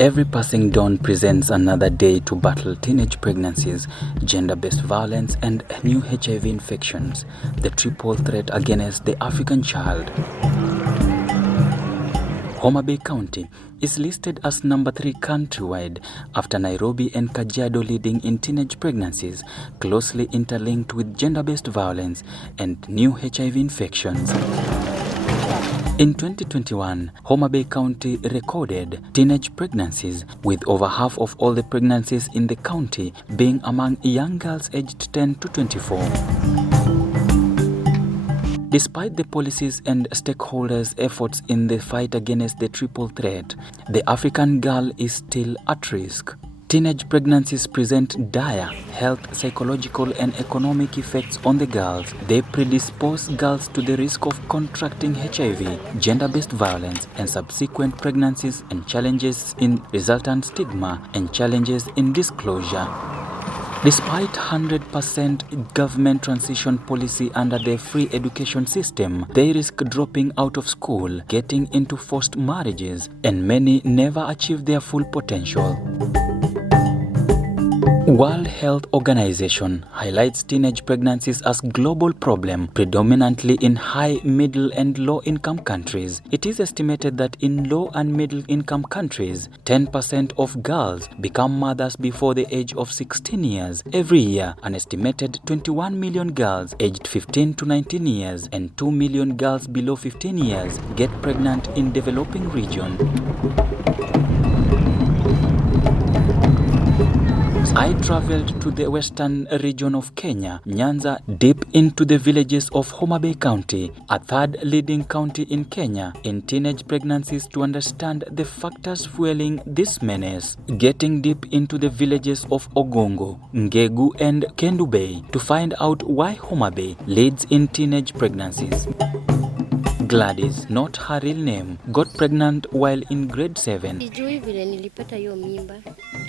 Every passing dawn presents another day to battle teenage pregnancies, gender-based violence, and new HIV infections, the triple threat against the African child. Homa Bay County is listed as number 3 countrywide after Nairobi and Kajiado, leading in teenage pregnancies, closely interlinked with gender-based violence and new HIV infections. In 2021, Homa Bay County recorded teenage pregnancies, with over half of all the pregnancies in the county being among young girls aged 10 to 24. Despite the policies and stakeholders' efforts in the fight against the triple threat, the African girl is still at risk. Teenage pregnancies present dire health, psychological, and economic effects on the girls. They predispose girls to the risk of contracting HIV, gender-based violence, and subsequent pregnancies, and challenges in resultant stigma and challenges in disclosure. Despite 100% government transition policy under the free education system, they risk dropping out of school, getting into forced marriages, and many never achieve their full potential. World Health Organization highlights teenage pregnancies as global problem, predominantly in high, middle, and low-income countries. It is estimated that in low and middle-income countries, 10% of girls become mothers before the age of 16 years. Every year, an estimated 21 million girls aged 15 to 19 years and 2 million girls below 15 years get pregnant in developing regions. I traveled to the western region of Kenya, Nyanza, deep into the villages of Homa Bay County, a third leading county in Kenya in teenage pregnancies, to understand the factors fueling this menace. Getting deep into the villages of Ogongo, Ngegu, and Kendu Bay to find out why Homa Bay leads in teenage pregnancies. Gladys, not her real name, got pregnant while in grade 7. Sijui vile nilipata hiyo mimba,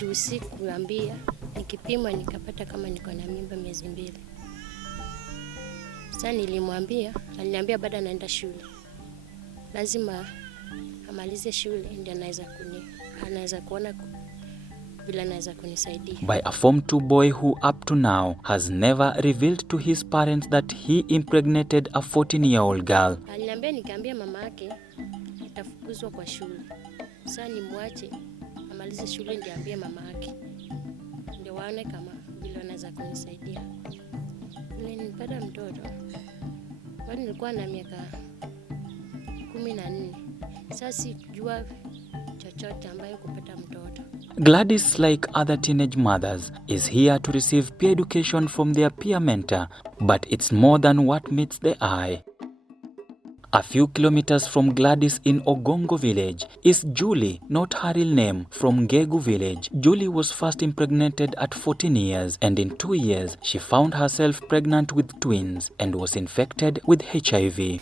juu sikuambia, nikipimwa nikapata kama niko na mimba miezi 2. Sasa nilimwambia, aliniambia baada anaenda shule. Lazima amalize shule ndio anaweza kuona vile anaweza kunisaidia. By a Form 2 boy who up to now has never revealed to his parents that he impregnated a 14-year-old girl. Aliniambia nikiambia mama yake atafukuzwa kwa shule. Sasa nimwache amalize shule ndio ambie mama yake. Ndio waone kama vile anaweza kunisaidia. Nilipata mtoto. Kwani nilikuwa na miaka 14. Sasa sijua chochote ambayo kupata mtoto. Gladys, like other teenage mothers, is here to receive peer education from their peer mentor, but it's more than what meets the eye. A few kilometers from Gladys in Ogongo village is Julie, not her real name, from Ngegu village. Julie was first impregnated at 14 years, and in 2 years, she found herself pregnant with twins and was infected with HIV.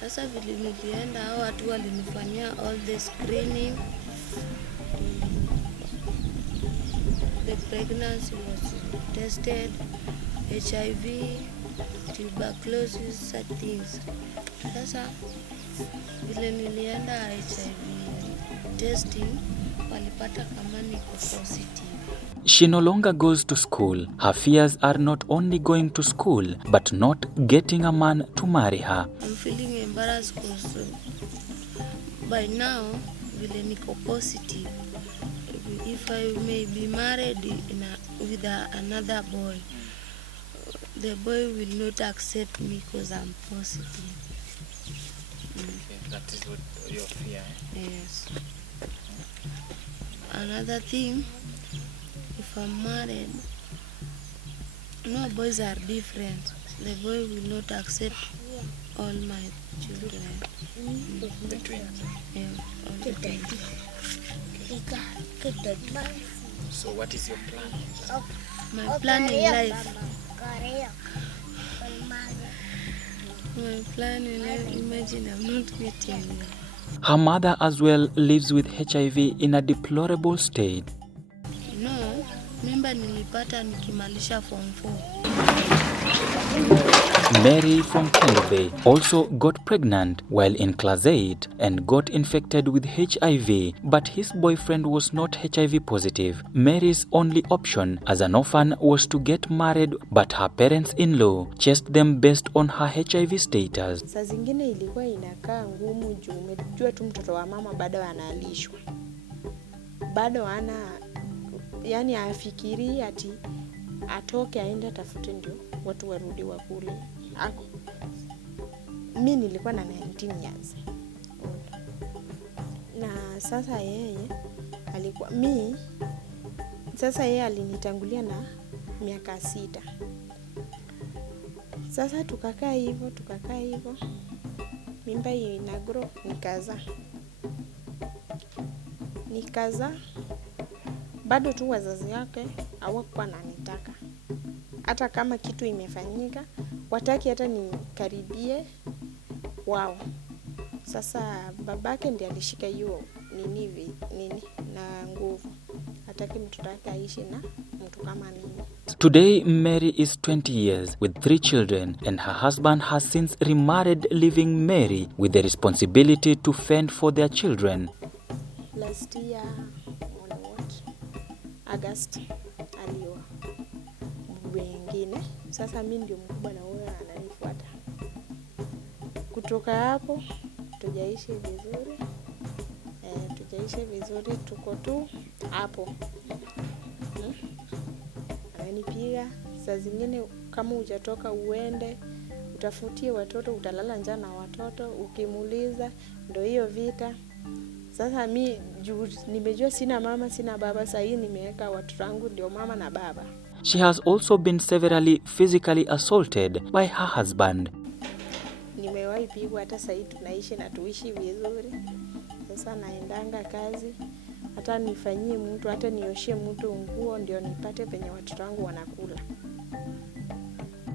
Sasa vile nilienda hao watu walinifanyia all the screening. The pregnancy was tested, HIV, tuberculosis, such things. Sasa vile nilienda HIV testing, walipata kama niko positive. She no longer goes to school. Her fears are not only going to school, but not getting a man to marry her. I'm feeling embarrassed because by now, vile niko positive, if I may be married with another boy, the boy will not accept me because I'm positive. Okay, that is what your fear. Yes. Another thing, if I'm married, no, boys are different. The boy will not accept all my children. The twins. Yeah, all the twins. So what is your plan? My plan in life. My plan in life, imagine I'm not getting here. Her mother as well lives with HIV in a deplorable state. No, mimba nilipata nikimalisha form 4. Mary from Kendo Bay also got pregnant while in class 8 and got infected with HIV, but his boyfriend was not HIV positive. Mary's only option as an orphan was to get married, but her parents-in-law chased them based on her HIV status. Saa zingine ilikuwa inakaa ngumu juu umejua tu mtoto wa mama bado analishwa. Bado yani afikiri ati atoke aende tafute ndio watu warudi wakule. Mimi nilikuwa na 19 years. Na sasa yeye alikuwa yeye alinitangulia na miaka 6. Sasa tukakaa hivyo. Mimba ina grow, nikaza. Bado tu wazazi wake hawakuwa wananitaka. Hata kama kitu imefanyika, wataki hata nikaribie wao. Sasa babake ndiye alishika hiyo nini na nguvu. Hataki mtoto wake aishi na mtu kama mimi. Today, Mary is 20 years with 3 children, and her husband has since remarried, leaving Mary with the responsibility to fend for their children. Last year, August, alioa wengine. Sasa mimi ndio mkubwa na wewe ananifuata. Kutoka hapo tujaishi vizuri, tuko tu hapo. Ananipiga saa zingine, kama hujatoka uende utafutie watoto, utalala njaa na watoto, ukimuuliza ndio hiyo vita. Sasa mimi nimejua sina mama sina baba, sasa hii nimeweka watu wangu ndio mama na baba. She has also been severely physically assaulted by her husband. Nimewahi pigwa, hata sasa tunaishi na tuishi vizuri. Sasa naendanga kazi, hata nifanyie mtu, hata nioshie mtu nguo ndio nipate penye watoto wangu wanakula.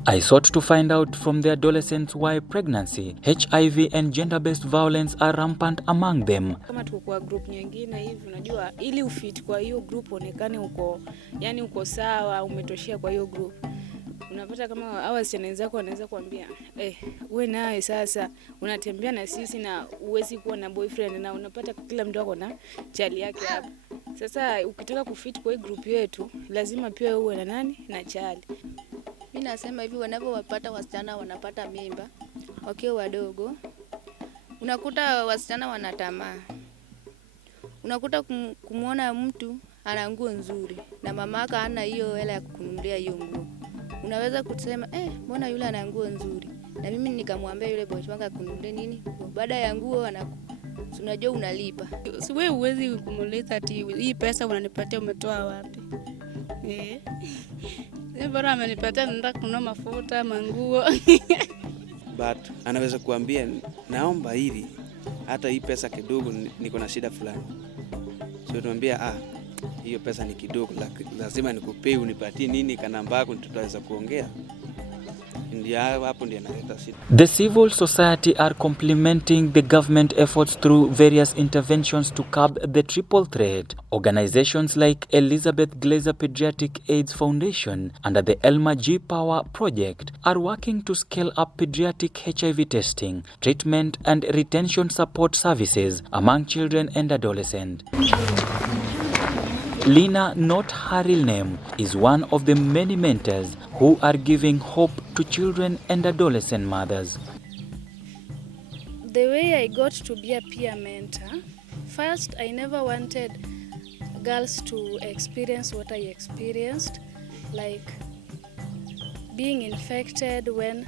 I sought to find out from the adolescents why pregnancy, HIV and gender-based violence are rampant among them. Kama tuko kwa group nyingine hivi, unajua ili ufit kwa hiyo group onekane uko sawa, umetoshia kwa hiyo group. Unapata kama hao wasichana wenzako wanaweza kuambia, wewe naye sasa unatembea na sisi na uwezi kuwa na boyfriend, na unapata kila mtu ako na chali yake hapa. Sasa ukitaka kufit kwa hii group yetu, lazima pia uwe na nani na chali. Mimi nasema hivi, wanapowapata wasichana wanapata mimba wakiwa wadogo, unakuta wasichana wanatamaa. Unakuta kumuona mtu ana nguo nzuri na mamaka hana hiyo hela ya kununulia hiyo nguo. Unaweza kusema mbona yule ana nguo nzuri, na mimi nikamwambia yule boy wangu akununulie nini. Baada ya nguo unajua unalipa. Si wewe uwezi kumuuliza ati hii pesa unanipatia umetoa wapi? Bora amenipatia nenda kununua mafuta, manguo. But anaweza kuambia naomba hili, hata hii pesa kidogo niko na shida fulani. Sio tuambia hiyo pesa ni kidogo, lazima nikupee unipatie nini kana ambako tutaweza kuongea. The civil society are complementing the government efforts through various interventions to curb the triple threat. Organizations like Elizabeth Glaser Pediatric AIDS Foundation under the Elma G. Power Project are working to scale up pediatric HIV testing, treatment and retention support services among children and adolescents. Lina, not her real name, is one of the many mentors who are giving hope to children and adolescent mothers. The way I got to be a peer mentor, first I never wanted girls to experience what I experienced, like being infected when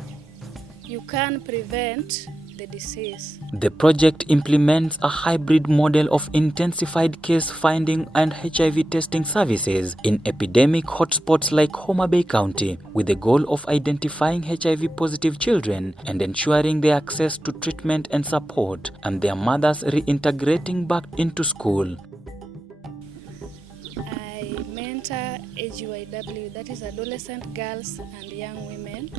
you can prevent the disease. The project implements a hybrid model of intensified case finding and HIV testing services in epidemic hotspots like Homa Bay County, with the goal of identifying HIV positive children and ensuring their access to treatment and support, and their mothers reintegrating back into school. I mentor AGYW, that is adolescent girls and young women,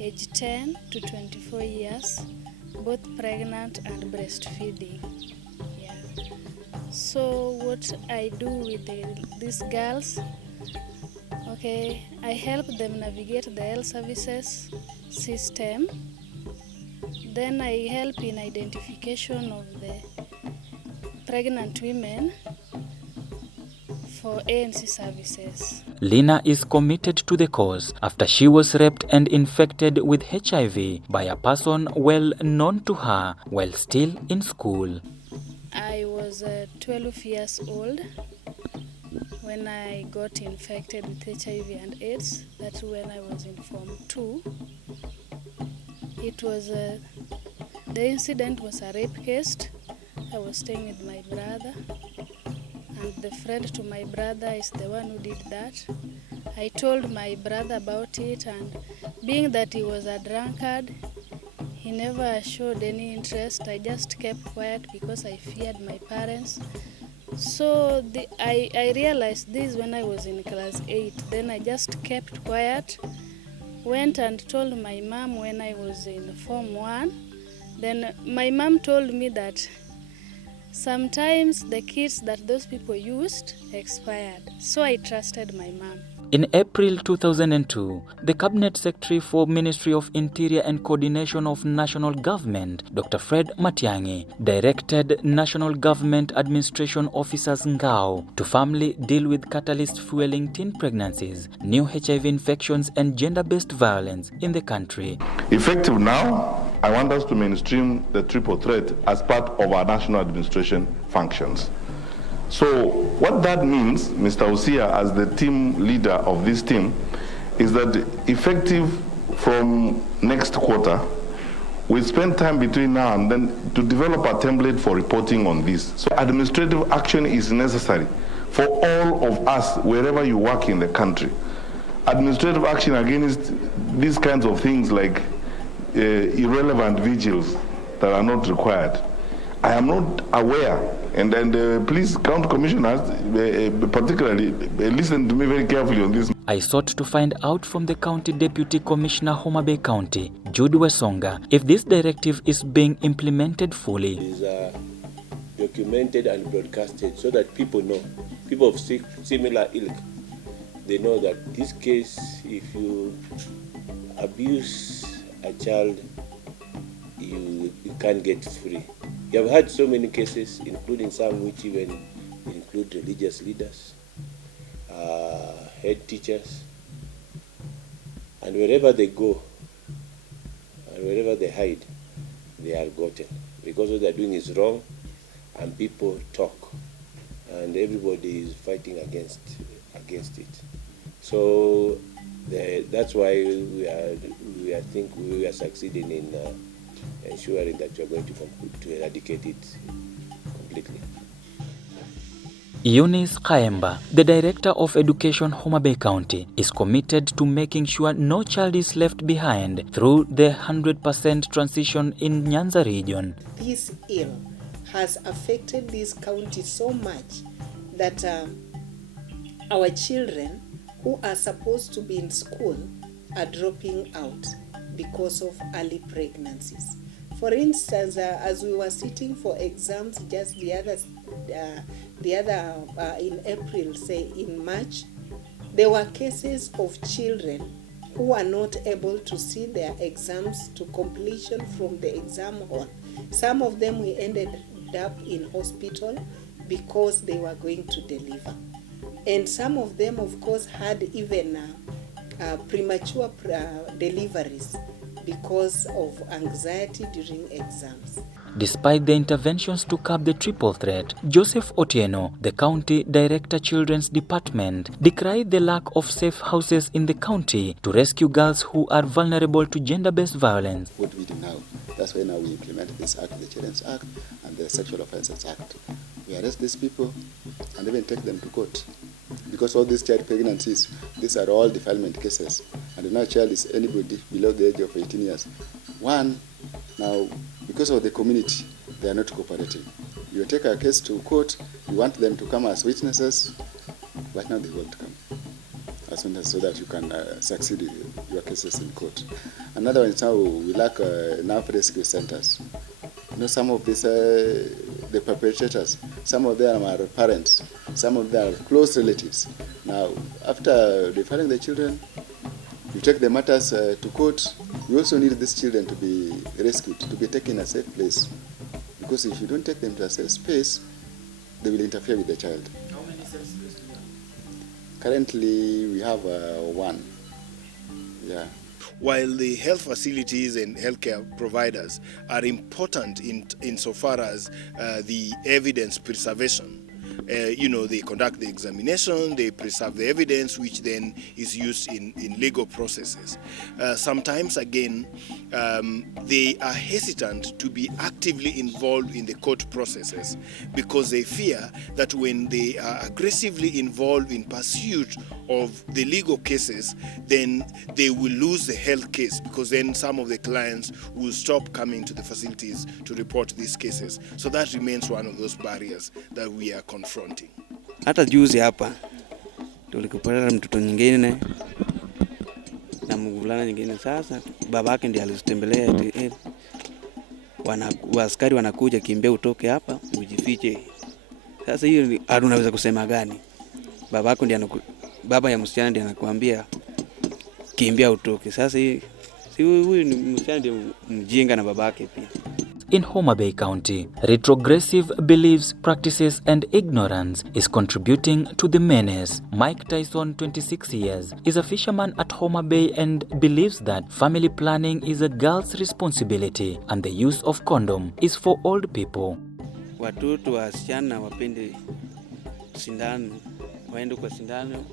age 10 to 24 years, both pregnant and breastfeeding. Yeah. So what I do with these girls, I help them navigate the health services, system. Then I help in identification of the pregnant women for ANC services. Lina is committed to the cause after she was raped and infected with HIV by a person well known to her while still in school. I was 12 years old when I got infected with HIV and AIDS. That's when I was in Form 2. It was the incident was a rape case. I was staying with my brother, and the friend to my brother is the one who did that. I told my brother about it, and being that he was a drunkard, he never showed any interest. I just kept quiet because I feared my parents. So I realized this when I was in class 8. Then I just kept quiet, went and told my mom when I was in Form 1. Then my mom told me that sometimes the kits that those people used expired. So I trusted my mom. In April 2002, the Cabinet Secretary for Ministry of Interior and Coordination of National Government, Dr. Fred Matiang'i, directed National Government Administration Officers Ngao to firmly deal with catalyst-fueling teen pregnancies, new HIV infections and gender-based violence in the country. Effective now, I want us to mainstream the triple threat as part of our national administration functions. So what that means, Mr. Osia, as the team leader of this team, is that effective from next quarter, we spend time between now and then to develop a template for reporting on this. So administrative action is necessary for all of us, wherever you work in the country. Administrative action against these kinds of things like irrelevant vigils that are not required. I am not aware, and please, County Commissioners, particularly, listen to me very carefully on this. I sought to find out from the County Deputy Commissioner, Homa Bay County, Jude Wesonga, if this directive is being implemented fully. It is documented and broadcasted so that people know, people of similar ilk, they know that this case, if you abuse a child, you can't get free. You have had so many cases, including some which even include religious leaders, head teachers, and wherever they go, and wherever they hide, they are gotten. Because what they're doing is wrong, and people talk, and everybody is fighting against it. So that's why we are succeeding in ensuring that we are going to eradicate it completely. Eunice Kaemba, the Director of Education, Homa Bay County, is committed to making sure no child is left behind through the 100% transition in Nyanza region. This ill has affected this county so much that our children who are supposed to be in school are dropping out because of early pregnancies. For instance, as we were sitting for exams just the other in April, say in March, there were cases of children who were not able to see their exams to completion from the exam hall. Some of them we ended up in hospital because they were going to deliver. And some of them, of course, had even premature deliveries because of anxiety during exams. Despite the interventions to curb the triple threat, Joseph Otieno, the County Director Children's Department, decried the lack of safe houses in the county to rescue girls who are vulnerable to gender-based violence. What we do now, that's why now we implement this act, the Children's Act and the Sexual Offences Act. We arrest these people and even take them to court. Because all these child pregnancies, these are all defilement cases. And no child is anybody below the age of 18 years. One, now, because of the community, they are not cooperating. You take a case to court, you want them to come as witnesses, but now they won't come. As soon as so that you can succeed your cases in court. Another one is now we lack enough rescue centers. You know, some of these, the perpetrators, some of them are parents, some of them are close relatives. Now, after defiling the children, you take the matters to court, We also need these children to be rescued, to be taken in a safe place. Because if you don't take them to a safe space, they will interfere with the child. How many safe spaces do you have? Currently, we have one. Yeah. While the health facilities and healthcare providers are important insofar as the evidence preservation, they conduct the examination, they preserve the evidence, which then is used in legal processes. Sometimes, again, they are hesitant to be actively involved in the court processes because they fear that when they are aggressively involved in pursuit of the legal cases, then they will lose the health case, because then some of the clients will stop coming to the facilities to report these cases. So that remains one of those barriers that we are confronting. Hata juzi hapa tulikupata mtoto nyingine na mvulana nyingine. Sasa babake ndiye alizitembelea, askari wanakuja, kimbia utoke hapa ujifiche. Sasa hiyo unaweza kusema gani? Babako ndiye baba ya msichana ndiye anakuambia kimbia utoke. Sasa huyu ni msichana ndiye mjinga na babake pia. In Homa Bay County, retrogressive beliefs, practices and ignorance is contributing to the menace. Mike Tyson, 26 years, is a fisherman at Homa Bay and believes that family planning is a girl's responsibility and the use of condom is for old people. Watoto wasichana wapende sindano, waende kwa sindano,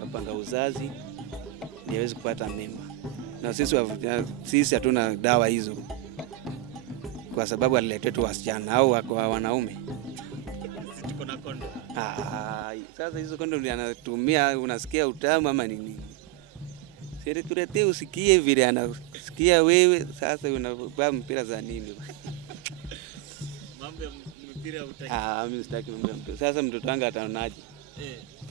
wapanga uzazi, ndio waweze kupata mimba. Na sisi hatuna dawa hizo, kwa sababu aliletwa tu wasichana au wanaume. Sisi tuko na kondo. Sasa hizo kondo ndio anatumia, unasikia utamu ama nini? Sisi tuletee usikie vile anasikia wewe, sasa unavaa mpira za nini? Mambo ya mpira utaki. Mimi sitaki mambo ya mpira. Sasa mtoto wangu ataonaje?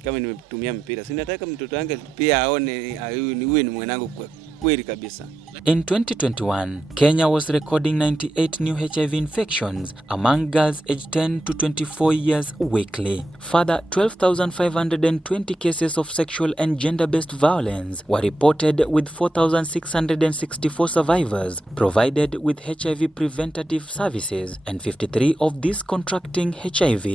Kama nimetumia mpira. Sinataka mtoto wangu pia aone huyu ni mwanangu kwa kweli kabisa. In 2021, Kenya was recording 98 new HIV infections among girls aged 10 to 24 years weekly. Further, 12,520 cases of sexual and gender-based violence were reported, with 4,664 survivors provided with HIV preventative services and 53 of these contracting HIV.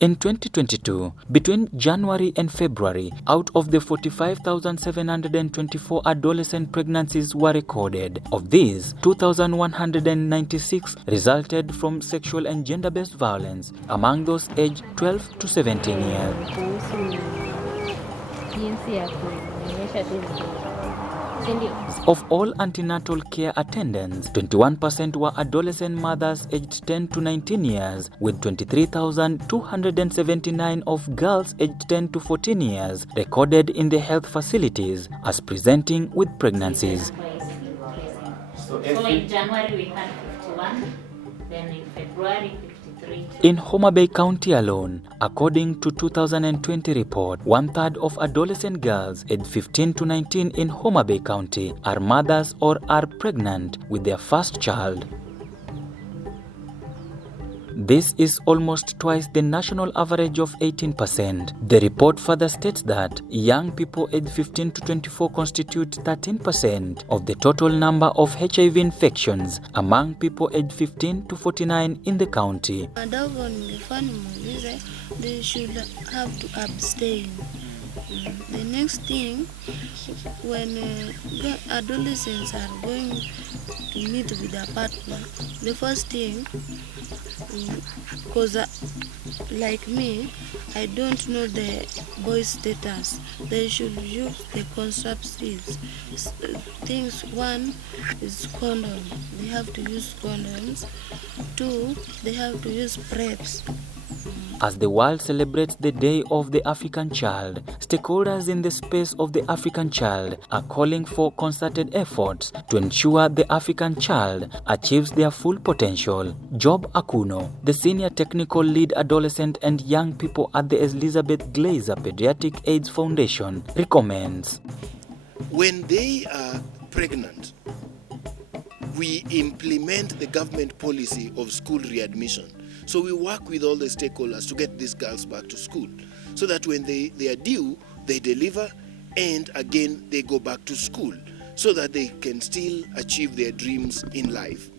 In 2022, between January and February, out of the 45,724 adolescent pregnancies were recorded. Of these, 2,196 resulted from sexual and gender-based violence among those aged 12 to 17 years. Of all antenatal care attendants, 21% were adolescent mothers aged 10 to 19 years, with 23,279 of girls aged 10 to 14 years recorded in the health facilities as presenting with pregnancies. So in January we had 51, then in February 53. In Homa Bay County alone, according to 2020 report, 1/3 of adolescent girls aged 15 to 19 in Homa Bay County are mothers or are pregnant with their first child. This is almost twice the national average of 18%. The report further states that young people aged 15 to 24 constitute 13% of the total number of HIV infections among people aged 15 to 49 in the county. They should have to abstain. The next thing, when adolescents are going to meet with their partner, the first thing, because like me, I don't know the boy's status, they should use the contraceptives. Things, one is condom. They have to use condoms. Two, they have to use PrEPs. As the world celebrates the Day of the African Child, stakeholders in the space of the African child are calling for concerted efforts to ensure the African child achieves their full potential. Job Akuno, the senior technical lead adolescent and young people at the Elizabeth Glazer Pediatric AIDS Foundation, recommends. When they are pregnant, we implement the government policy of school readmission. So we work with all the stakeholders to get these girls back to school, so that when they are due, they deliver, and again they go back to school so that they can still achieve their dreams in life.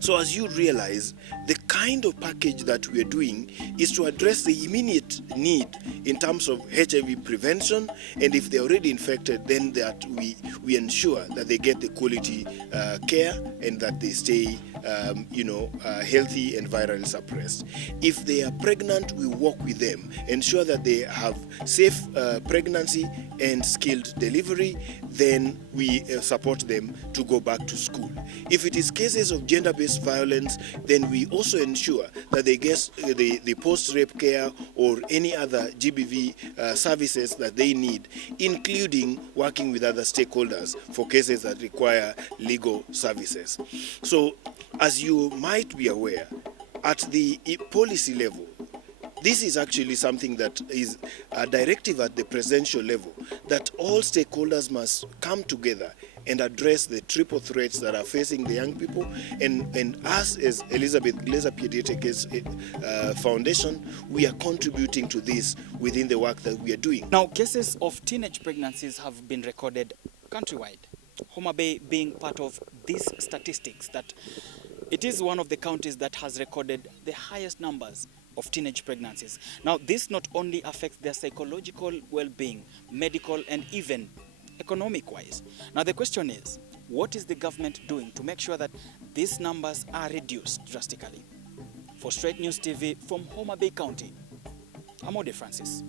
So as you realize, the kind of package that we are doing is to address the immediate need in terms of HIV prevention, and if they're already infected, then that we ensure that they get the quality care and that they stay healthy and virally suppressed. If they are pregnant, we work with them, ensure that they have safe pregnancy and skilled delivery, then we support them to go back to school. If it is cases of gender-based violence, then we also ensure that they get the post-rape care or any other GBV services that they need, including working with other stakeholders for cases that require legal services. So, as you might be aware, at the policy level, this is actually something that is a directive at the presidential level, that all stakeholders must come together and address the triple threats that are facing the young people. And us as Elizabeth Glaser Pediatric Foundation, we are contributing to this within the work that we are doing. Now, cases of teenage pregnancies have been recorded countrywide, Homa Bay being part of these statistics, that it is one of the counties that has recorded the highest numbers of teenage pregnancies. Now, this not only affects their psychological well-being, medical, and even economic-wise. Now, the question is, what is the government doing to make sure that these numbers are reduced drastically? For Straight News TV from Homa Bay County, I'm Ode Francis.